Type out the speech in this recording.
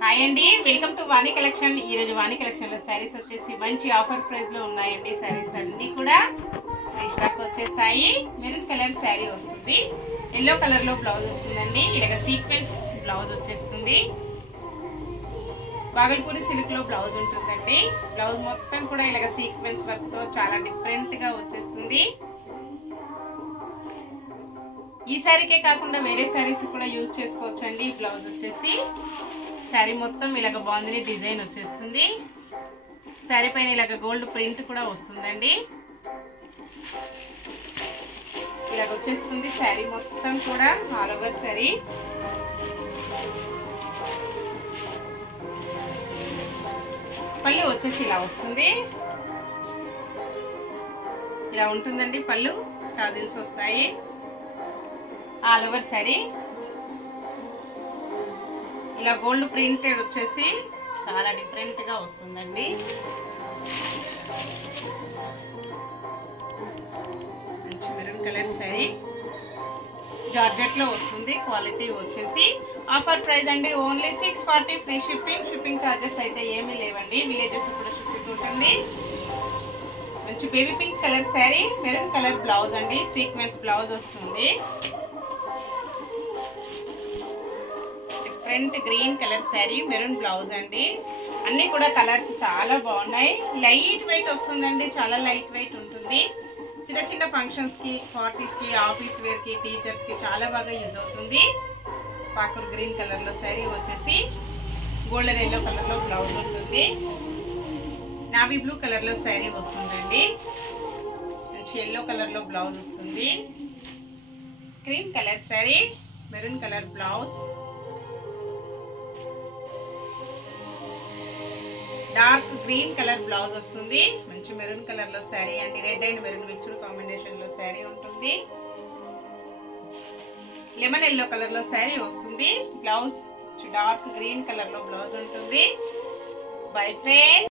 Hi అండి, welcome to Vani collection. ఈ రోజు వాణి కలెక్షన్ లో సారీస్ వచ్చేసి మంచి ఆఫర్ ప్రైస్ లో ఉన్నాయండి. సారీస్ అన్ని కూడా రీస్టాక్ వచ్చేసాయి. మెరూన్ కలర్ సారీ వస్తుంది, ఎల్లో కలర్ లో బ్లౌజ్ వస్తుందండి. ఇలాగ సీక్వెన్స్ బ్లౌజ్ వచ్చేస్తుంది. బాగల్పూరి సిల్క్ లో బ్లౌజ్ ఉంటుందండి. బ్లౌజ్ మొత్తం కూడా ఇలాగ సీక్వెన్స్ వర్క్ తో చాలా డిఫరెంట్ గా వచ్చేస్తుంది. ఈ సారీకే కాకుండా వేరే సారీస్ కూడా యూజ్ చేసుకోవచ్చు అండి. బ్లౌజ్ వచ్చేసి శారీ మొత్తం ఇలాగ బాగుంది, డిజైన్ వచ్చేస్తుంది. శారీ పైన ఇలాగ గోల్డ్ ప్రింట్ కూడా వస్తుందండి. ఇలాగ వచ్చేస్తుంది శారీ మొత్తం కూడా ఆల్ ఓవర్ శారీ. పళ్ళు వచ్చేసి ఇలా వస్తుంది, ఇలా ఉంటుందండి. పళ్ళు టాజిల్స్ వస్తాయి. ఆల్ ఓవర్ శారీ ఇలా గోల్డ్ ప్రింటెడ్ వచ్చేసి చాలా డిఫరెంట్ గా వస్తుందండి. మంచి మెరూన్ కలర్ శారీ జార్జెట్ లో వస్తుంది. క్వాలిటీ వచ్చేసి ఆఫర్ ప్రైస్ అండి, only 640 free shipping. Shipping charges అయితే ఏమీ లేవండి. విలేజెస్ కూడా షిప్పింగ్ ఉంటుంది. మంచి baby pink colour sari, maroon colour blouse అండి. సీక్వెన్స్ బ్లౌజ్ వస్తుంది. Different green colour sari, maroon blouse అండి. అన్ని కూడా కలర్స్ చాలా బాగున్నాయి. లైట్ వెయిట్ వస్తుందండి, చాలా లైట్ వెయిట్ ఉంటుంది. చిన్న చిన్న ఫంక్షన్స్ కి, పార్టీస్ కి, ఆఫీస్ వేర్ కి, టీచర్స్ కి చాలా బాగా యూజ్ అవుతుంది. పాకూర్ గ్రీన్ కలర్ లో శారీ వచ్చేసి గోల్డెన్ ఎల్లో కలర్ లో బ్లౌజ్ ఉంటుంది. నావీ బ్లూ కలర్ లో శారీ వస్తుందండి. మంచి ఎల్లో కలర్ లో బ్లౌజ్ వస్తుంది. Cream colour sari, maroon colour blouse, dark green colour blouse వస్తుంది. మంచి మెరూన్ కలర్ లో శారీ అండి. Red and maroon mixed combination లో శారీ ఉంటుంది. లెమన్ ఎల్లో కలర్ లో శారీ వస్తుంది. బ్లౌజ్ డార్క్ గ్రీన్ కలర్ లో బ్లౌజ్ ఉంటుంది. Bye friends.